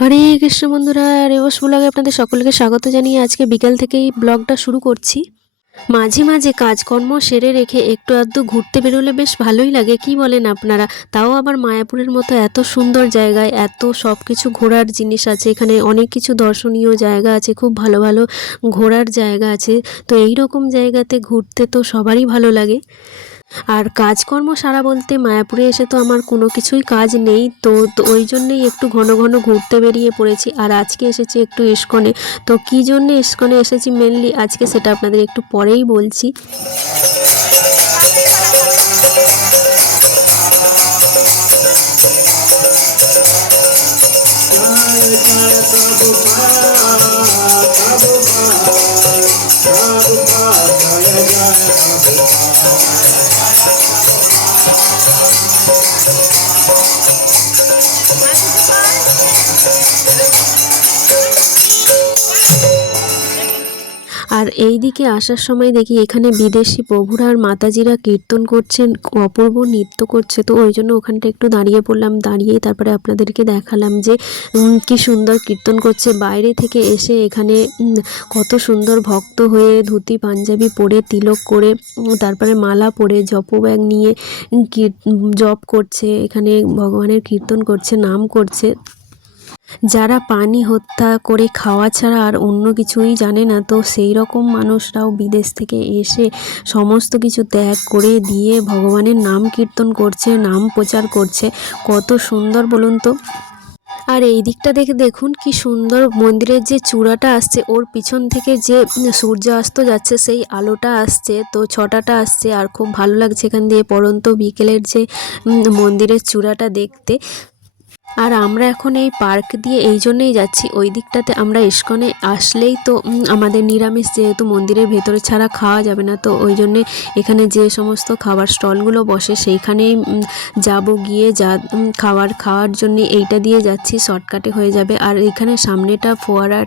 হরে কৃষ্ণ বন্ধুরা, রেবস ব্লগে আপনাদের সকলকে স্বাগত জানিয়ে আজকে বিকেল থেকেই ব্লগটা শুরু করছি। মাঝে মাঝে কাজকর্ম সেরে রেখে একটু আধটু ঘুরতে বেরোলে বেশ ভালোই লাগে, কি বলেন আপনারা? তাও আবার মায়াপুরের মতো এত সুন্দর জায়গায় এত সব কিছু ঘোরার জিনিস আছে, এখানে অনেক কিছু দর্শনীয় জায়গা আছে, খুব ভালো ভালো ঘোরার জায়গা আছে। তো এই রকম জায়গাতে ঘুরতে তো সবারই ভালো লাগে। আর কাজকর্ম সারা বলতে মায়াপুরে এসে তো আমার কোনো কিছুই কাজ নেই, তো ওই জন্যেই একটু ঘন ঘন ঘুরতে বেরিয়ে পড়েছি। আর আজকে এসেছি একটু ইস্কনে। তো কী জন্যে ইস্কনে এসেছি মেনলি আজকে সেটা আপনাদের একটু পরেই বলছি। আর এই দিকে আসার সময় দেখি এখানে বিদেশি প্রভুরা আর মাতাজিরা কীর্তন করছেন, অপূর্ব নৃত্য করছে। তো ওই জন্য ওখানটা একটু দাঁড়িয়ে পড়লাম, দাঁড়িয়েই তারপরে আপনাদেরকে দেখালাম যে কি সুন্দর কীর্তন করছে। বাইরে থেকে এসে এখানে কত সুন্দর ভক্ত হয়ে ধুতি পাঞ্জাবি পরে তিলক করে তারপরে মালা পরে জপব্যাগ নিয়ে জপ করছে, এখানে ভগবানের কীর্তন করছে, নাম করছে। যারা পানি হত্যা করে খাওয়া ছাড়া আর অন্য কিছুই জানে না, তো সেই রকম মানুষরাও বিদেশ থেকে এসে সমস্ত কিছু ত্যাগ করে দিয়ে ভগবানের নাম কীর্তন করছে, নাম প্রচার করছে। কত সুন্দর বলুন তো। আর এই দিকটা দেখে দেখুন কি সুন্দর, মন্দিরের যে চূড়াটা আসছে ওর পিছন থেকে যে সূর্যাস্ত যাচ্ছে সেই আলোটা আসছে, তো ছটাটা আসছে। আর খুব ভালো লাগছে এখান দিয়ে পড়ন্ত বিকেলের যে মন্দিরের চূড়াটা দেখতে। আর আমরা এখন এই পার্ক দিয়ে এই জন্যেই যাচ্ছি, ওই দিকটাতে আমরা ইস্কনে আসলেই তো আমাদের নিরামিষ, যেহেতু মন্দিরের ভেতরে ছাড়া খাওয়া যাবে না, তো ওই জন্যে এখানে যে সমস্ত খাবার স্টলগুলো বসে সেইখানেই যাব, গিয়ে খাওয়ার জন্যে এইটা দিয়ে যাচ্ছি, শর্টকাটে হয়ে যাবে। আর এখানে সামনেটা ফোয়ারা,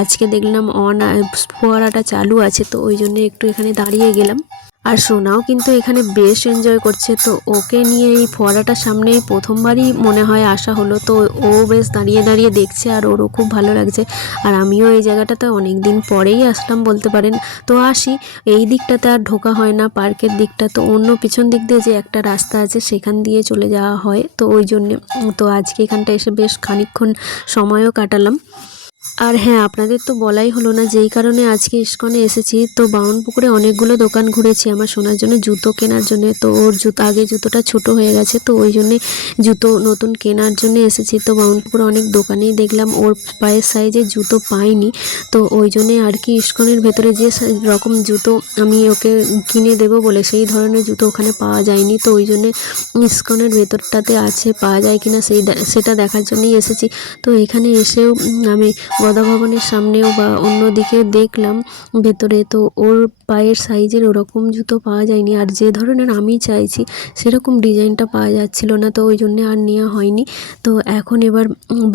আজকে দেখলাম ফোয়ারাটা চালু আছে, তো ওই জন্যে একটু এখানে দাঁড়িয়ে গেলাম। আর সোনাও কিন্তু এখানে বেশ এনজয় করছে, তো ওকে নিয়ে এই ফোয়ারাটার সামনেই প্রথমবারই মনে হয় আসা হলো, তো ও বেশ দাঁড়িয়ে দাঁড়িয়ে দেখছে আর ওরও খুব ভালো লাগছে। আর আমিও এই জায়গাটাতে অনেক দিন পরেই আসলাম বলতে পারেন। তো আসি, এই দিকটাতে আর ঢোকা হয় না পার্কের দিকটা, তো অন্য পিছন দিক দিয়ে যে একটা রাস্তা আছে সেখান দিয়ে চলে যাওয়া হয়, তো ওই জন্যে তো আজকে এখানটা এসে বেশ খানিকক্ষণ সময়ও কাটালাম। আর হ্যাঁ, আপনাদের তো বলাই হলো না যেই কারণে আজকে ইস্কনে এসেছি। তো বামনপুকুরে অনেকগুলো দোকান ঘুরেছি আমার সোনার জন্য জুতো কেনার জন্য। তো ওর আগে জুতোটা ছোট হয়ে গেছে, তো ওই জন্যে জুতো নতুন কেনার জন্য এসেছি। তো বামনপুকুরে অনেক দোকানেই দেখলাম ওর পায়ের সাইজে জুতো পাইনি, তো ওই জন্যে আর কি ইস্কনের ভেতরে যে রকম জুতো আমি ওকে কিনে দেবো বলে সেই ধরনের জুতো ওখানে পাওয়া যায়নি, তো ওই জন্যে ইস্কনের ভেতরটাতে আছে, পাওয়া যায় কিনা সেটা দেখার জন্যই এসেছি। তো এখানে এসেও আমি গদা ভবনের সামনেও বা অন্য দিকে দেখলাম ভেতরে, তো ওর পায়ের সাইজের ওরকম জুতো পাওয়া যায়নি, আর যে ধরনের আমি চাইছি সেরকম ডিজাইনটা পাওয়া যাচ্ছিল না, তো ওই জন্যে আর নেওয়া হয়নি। তো এখন এবার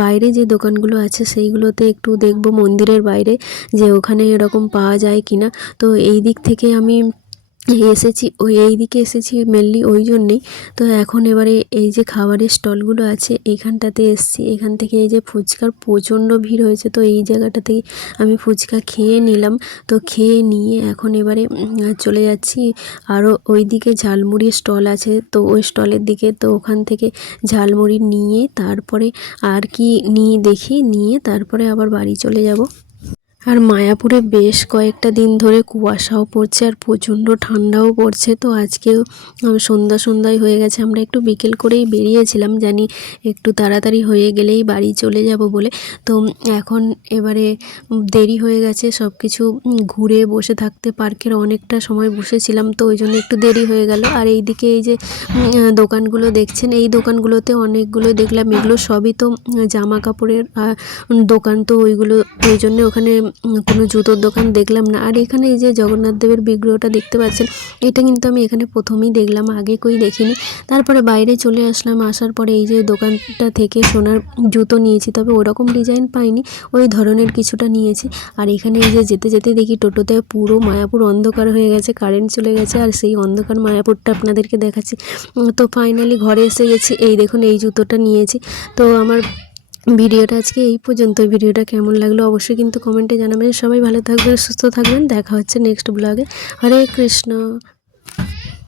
বাইরে যে দোকানগুলো আছে সেইগুলোতে একটু দেখব মন্দিরের বাইরে যে ওখানে এরকম পাওয়া যায় কিনা। তো এই দিক থেকে আমি এসেছি, এই দিকে এসেছি মেনলি ওই জন্যেই। তো এখন এবারে এই যে খাবারের স্টলগুলো আছে এইখানটাতে এসেছি, এখান থেকে এই যে ফুচকার প্রচণ্ড ভিড় হয়েছে, তো এই জায়গাটা থেকে আমি ফুচকা খেয়ে নিলাম। তো খেয়ে নিয়ে এখন এবারে চলে যাচ্ছি আরও ওই দিকে ঝালমুড়ির স্টল আছে, তো ওই স্টলের দিকে, তো ওখান থেকে ঝালমুড়ি নিয়ে তারপরে আর কি নিয়ে তারপরে আবার বাড়ি চলে যাব। আর মায়াপুরে বেশ কয়েকটা দিন ধরে কুয়াশাও পড়ছে আর প্রচণ্ড ঠান্ডাও পড়ছে। তো আজকেও সন্ধ্যায় হয়ে গেছে, আমরা একটু বিকেল করেই বেরিয়েছিলাম, জানি একটু তাড়াতাড়ি হয়ে গেলেই বাড়ি চলে যাব বলে। তো এখন এবারে দেরি হয়ে গেছে, সব কিছু ঘুরে বসে থাকতে পার্কের অনেকটা সময় বসেছিলাম, তো ওই জন্য একটু দেরি হয়ে গেল। আর এইদিকে এই যে দোকানগুলো দেখছেন, এই দোকানগুলোতে অনেকগুলো দেখলাম, এগুলো সবই তো জামা কাপড়ের দোকান, তো ওই জন্য ওখানে কোনো জুতোর দোকান দেখলাম না। আর এখানে এই যে জগন্নাথ দেবের বিগ্রহটা দেখতে পাচ্ছেন, এটা কিন্তু আমি এখানে প্রথমেই দেখলাম, আগে কই দেখিনি। তারপরে বাইরে চলে আসলাম, আসার পরে এই যে দোকানটা থেকে সোনার জুতো নিয়েছি, তবে ওরকম ডিজাইন পাইনি, ওই ধরনের কিছুটা নিয়েছি। আর এখানে এই যে যেতে যেতে দেখি টোটোতে পুরো মায়াপুর অন্ধকার হয়ে গেছে, কারেন্ট চলে গেছে, আর সেই অন্ধকার মায়াপুরটা আপনাদেরকে দেখাচ্ছি। তো ফাইনালি ঘরে এসে গেছি, এই দেখুন এই জুতোটা নিয়েছি। তো আমার ভিডিওটা আজকে এই পর্যন্ত। ভিডিওটা কেমন লাগলো অবশ্যই কিন্তু কমেন্টে জানাবেন। সবাই ভালো থাকবেন, সুস্থ থাকবেন। দেখা হচ্ছে নেক্সট ব্লগে। হরে কৃষ্ণ।